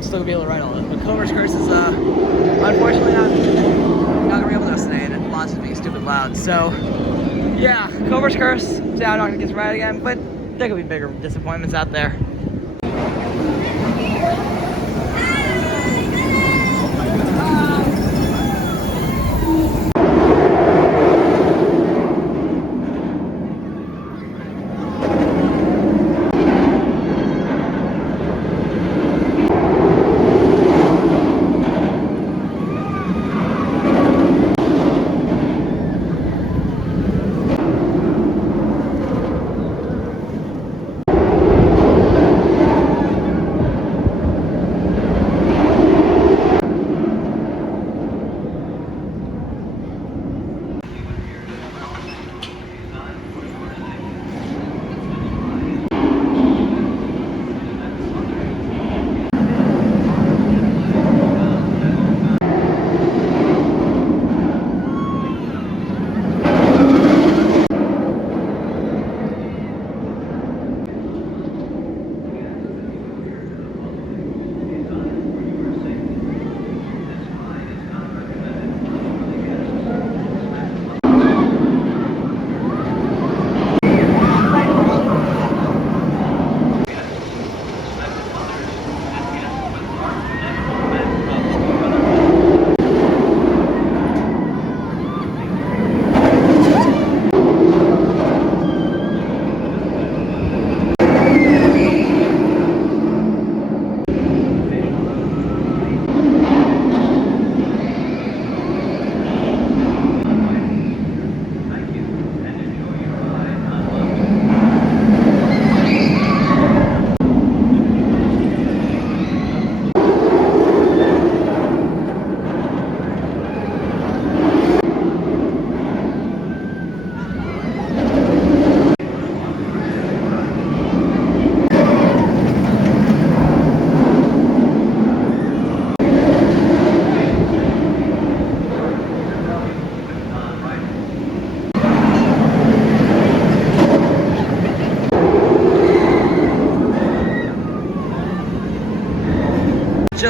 still gonna be able to ride all of it. But Cobra's Curse is unfortunately not gonna be able to today, and lots of being stupid loud. So yeah, Cobra's Curse. See how I'm not gonna get to ride again, but there could be bigger disappointments out there.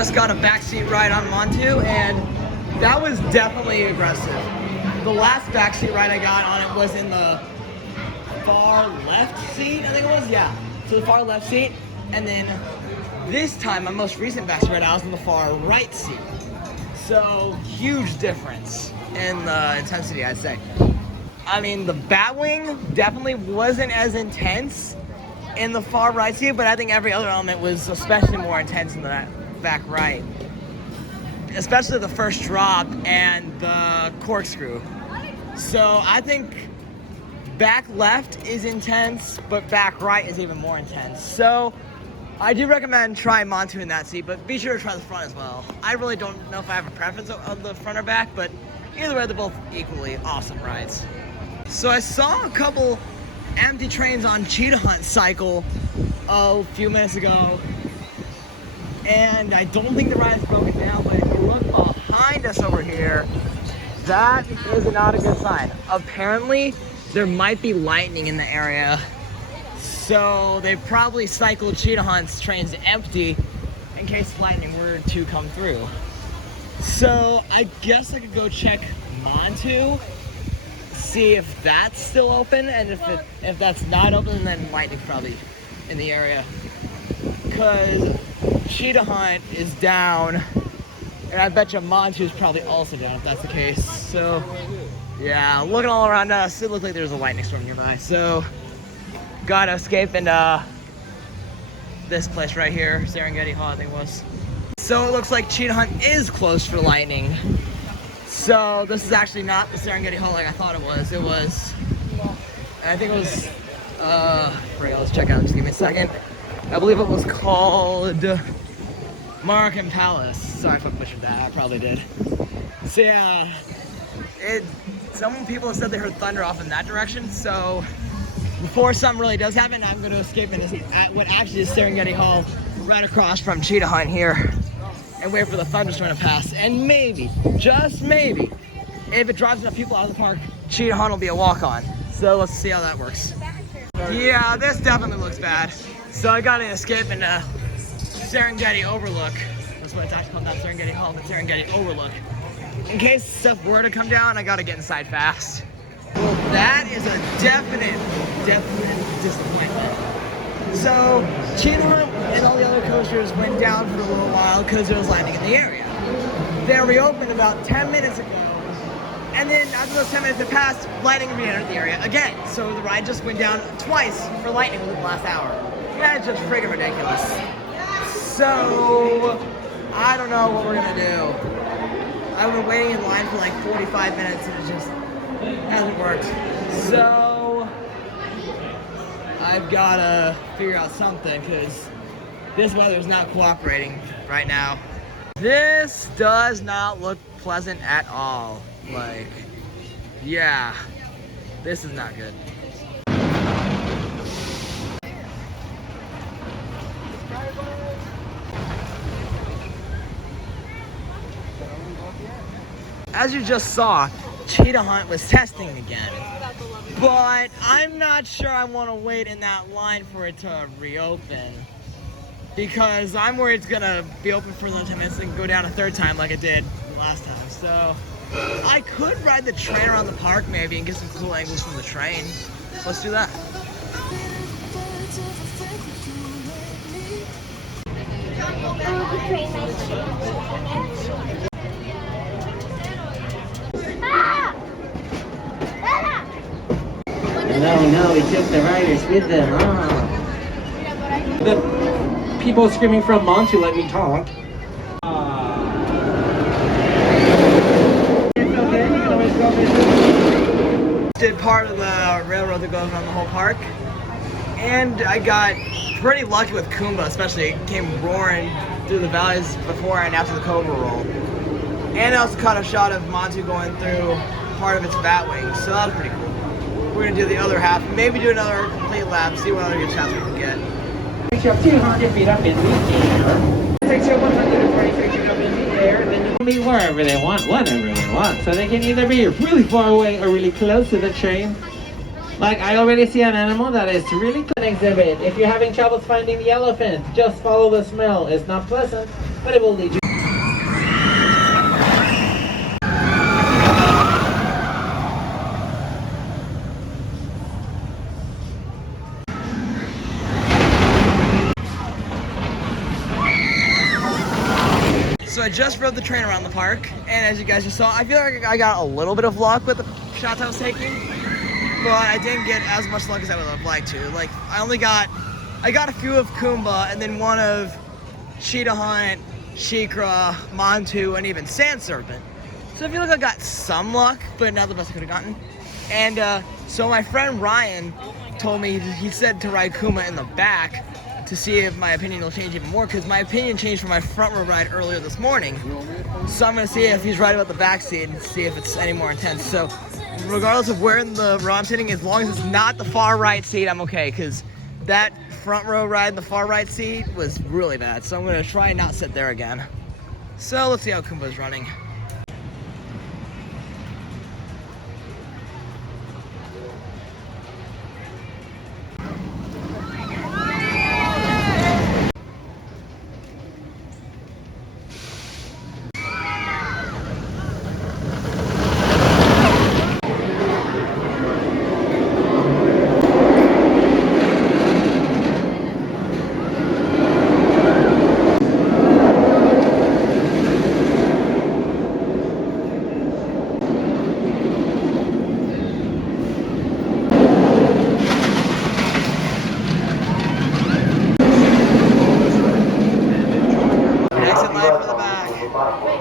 just got a backseat ride on Montu, and that was definitely aggressive. The last backseat ride I got on it was in the far left seat, I think it was, yeah. So the far left seat, and then this time, my most recent backseat ride, I was in the far right seat. So, huge difference in the intensity, I'd say. I mean, the Batwing definitely wasn't as intense in the far right seat, but I think every other element was especially more intense in the back right. Especially the first drop and the corkscrew. So I think back left is intense, but back right is even more intense. So I do recommend trying Montu in that seat, but be sure to try the front as well. I really don't know if I have a preference of the front or back, but either way, they're both equally awesome rides. So I saw a couple empty trains on Cheetah Hunt cycle a few minutes ago, and I don't think the ride is broken down, but if you look behind us over here, that is not a good sign. Apparently, there might be lightning in the area, so they probably cycled Cheetah Hunt's trains empty in case lightning were to come through. So I guess I could go check Montu, see if that's still open, and if that's not open, then lightning's probably in the area. Because Cheetah Hunt is down, and I bet you Montu is probably also down if that's the case. So yeah, looking all around us, it looked like there's a lightning storm nearby. So gotta escape into this place right here, Serengeti Hall I think it was. So it looks like Cheetah Hunt is closed for lightning. So this is actually not the Serengeti Hall like I thought it was. It was, I think it was, let's check out, just give me a second. I believe it was called Markham Palace. Sorry if I butchered that, I probably did. So yeah, some people have said they heard thunder off in that direction, so before something really does happen, I'm going to escape into what actually is Serengeti Hall right across from Cheetah Hunt here and wait for the thunderstorm to pass. And maybe, just maybe, if it drives enough people out of the park, Cheetah Hunt will be a walk-on. So let's see how that works. Yeah, this definitely looks bad. So I got to escape into Serengeti Overlook. That's what it's actually called, not Serengeti Hall, but Serengeti Overlook. In case stuff were to come down, I got to get inside fast. Well, that is a definite disappointment. So, Cheetah Hunt and all the other coasters went down for a little while because there was lightning in the area. They reopened about 10 minutes ago, and then after those 10 minutes had passed, lightning re-entered the area again. So the ride just went down twice for lightning within the last hour. That's just friggin' ridiculous. So, I don't know what we're gonna do. I've been waiting in line for like 45 minutes and it just hasn't worked. So I've gotta figure out something because this weather is not cooperating right now. This does not look pleasant at all. Like, yeah, this is not good. As you just saw, Cheetah Hunt was testing again, but I'm not sure I want to wait in that line for it to reopen because I'm worried it's gonna be open for another 10 minutes and go down a third time like it did last time. So I could ride the train around the park maybe and get some cool angles from the train. Let's do that. No, we took the riders with them. The people screaming from Montu let me talk. Did part of the railroad that goes around the whole park, and I got pretty lucky with Kumba, especially. It came roaring through the valleys before and after the Cobra roll. And I also caught a shot of Montu going through part of its Batwing, so that was pretty cool. We're gonna do the other half, maybe do another complete lap, see what other good shots we can get. Takes you up 200 feet up in the air. It takes you 126 feet up in the air, and then you can be wherever they want, whenever they want. So they can either be really far away or really close to the train. Like, I already see an animal that is really an exhibit. If you're having troubles finding the elephant, just follow the smell. It's not pleasant, but it will lead you. So I just rode the train around the park, and as you guys just saw, I feel like I got a little bit of luck with the shots I was taking, but I didn't get as much luck as I would have liked to. Like, I got a few of Kumba, and then one of Cheetah Hunt, Shikra, Montu, and even Sand Serpent. So I feel like I got some luck, but not the best I could have gotten. And so my friend Ryan told me, he said to ride Kuma in the back, to see if my opinion will change even more, because my opinion changed from my front row ride earlier this morning. So I'm gonna see if he's right about the back seat and see if it's any more intense. So regardless of where in the row I'm sitting, as long as it's not the far right seat, I'm okay, because that front row ride, the far right seat, was really bad. So I'm gonna try and not sit there again. So let's see how Kumba's running.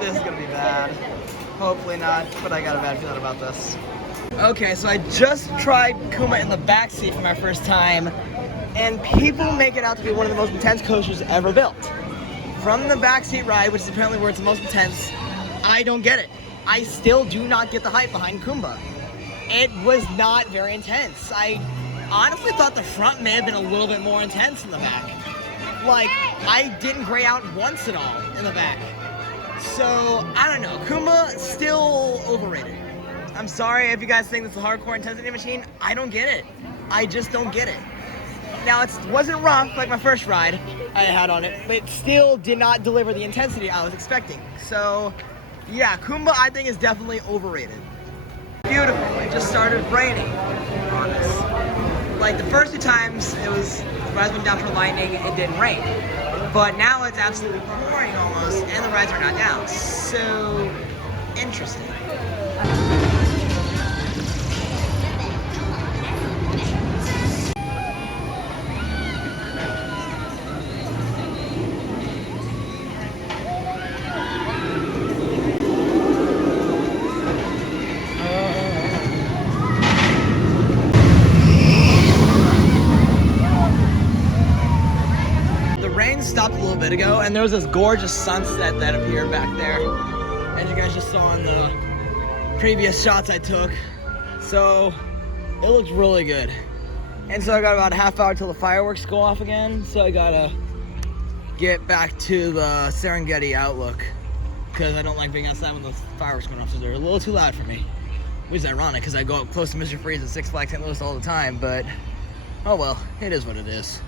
This is gonna be bad. Hopefully not, but I got a bad feeling about this. Okay, so I just tried Kuma in the backseat for my first time, and people make it out to be one of the most intense coasters ever built. From the backseat ride, which is apparently where it's the most intense, I don't get it. I still do not get the hype behind Kumba. It was not very intense. I honestly thought the front may have been a little bit more intense than the back. Like, I didn't gray out once at all in the back. So, I don't know. Kumba, still overrated. I'm sorry if you guys think this is a hardcore intensity machine. I don't get it. I just don't get it. Now, it wasn't rough like my first ride I had on it, but it still did not deliver the intensity I was expecting. So, yeah, Kumba, I think, is definitely overrated. Beautiful. It just started raining on us. Like, the first two times, it was rising down for lightning, it didn't rain. But now it's absolutely pouring almost, and the rides are not down. So, interesting. Stopped a little bit ago, and there was this gorgeous sunset that appeared back there, as you guys just saw in the previous shots I took. So it looks really good. And so I got about a half hour till the fireworks go off again, so I gotta get back to the Serengeti outlook, because I don't like being outside when the fireworks going off, so they're a little too loud for me. Which is ironic, because I go up close to Mr. Freeze at Six Flags St. Louis all the time, but oh well, it is what it is.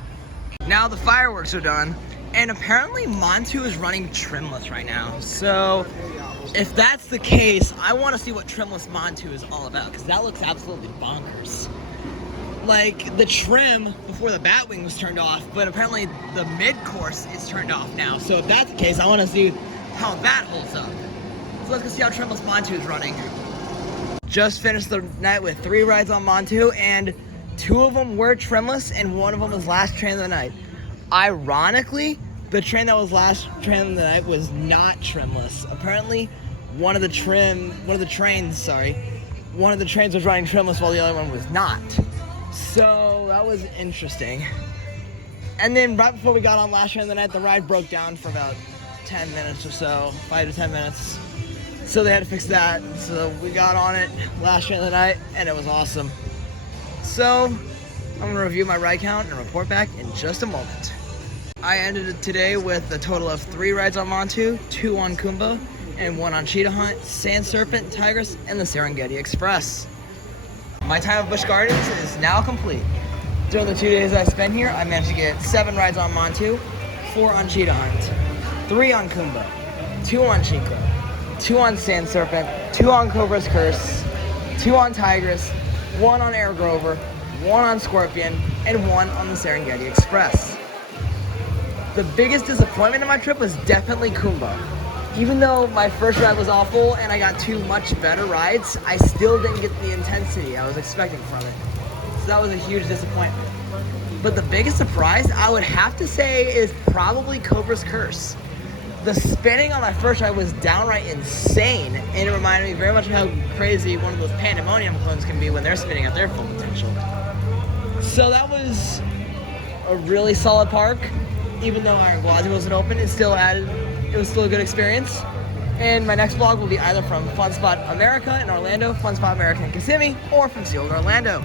Now the fireworks are done, and apparently Montu is running trimless right now. So if that's the case, I want to see what trimless Montu is all about, because that looks absolutely bonkers. Like, the trim before the Batwing was turned off, but apparently the mid-course is turned off now. So if that's the case, I want to see how that holds up. So let's go see how trimless Montu is running. Just finished the night with 3 rides on Montu, and 2 of them were trimless, and 1 of them was last train of the night. Ironically, the train that was last train of the night was not trimless. Apparently, one of the trains was running trimless while the other one was not. So that was interesting. And then right before we got on last train of the night, the ride broke down for about 10 minutes or so, 5 to 10 minutes. So they had to fix that. So we got on it last train of the night, and it was awesome. So I'm gonna review my ride count and report back in just a moment. I ended it today with a total of 3 rides on Montu, 2 on Kumba, and 1 on Cheetah Hunt, Sand Serpent, Tigress, and the Serengeti Express. my time at Busch Gardens is now complete. During the 2 days I spent here, I managed to get 7 rides on Montu, 4 on Cheetah Hunt, 3 on Kumbo, 2 on Chico, 2 on Sand Serpent, 2 on Cobra's Curse, 2 on Tigress, 1 on Air Grover, 1 on Scorpion, and 1 on the Serengeti Express. The biggest disappointment in my trip was definitely Kumbo. Even though my first ride was awful and I got 2 much better rides, I still didn't get the intensity I was expecting from it. So that was a huge disappointment. But the biggest surprise, I would have to say, is probably Cobra's Curse. The spinning on my first ride was downright insane, and it reminded me very much of how crazy one of those Pandemonium clones can be when they're spinning at their full potential. So that was a really solid park. Even though Iron Gwazi wasn't open, it was still a good experience. And my next vlog will be either from Fun Spot America in Orlando, Fun Spot America in Kissimmee, or from Sealed Orlando.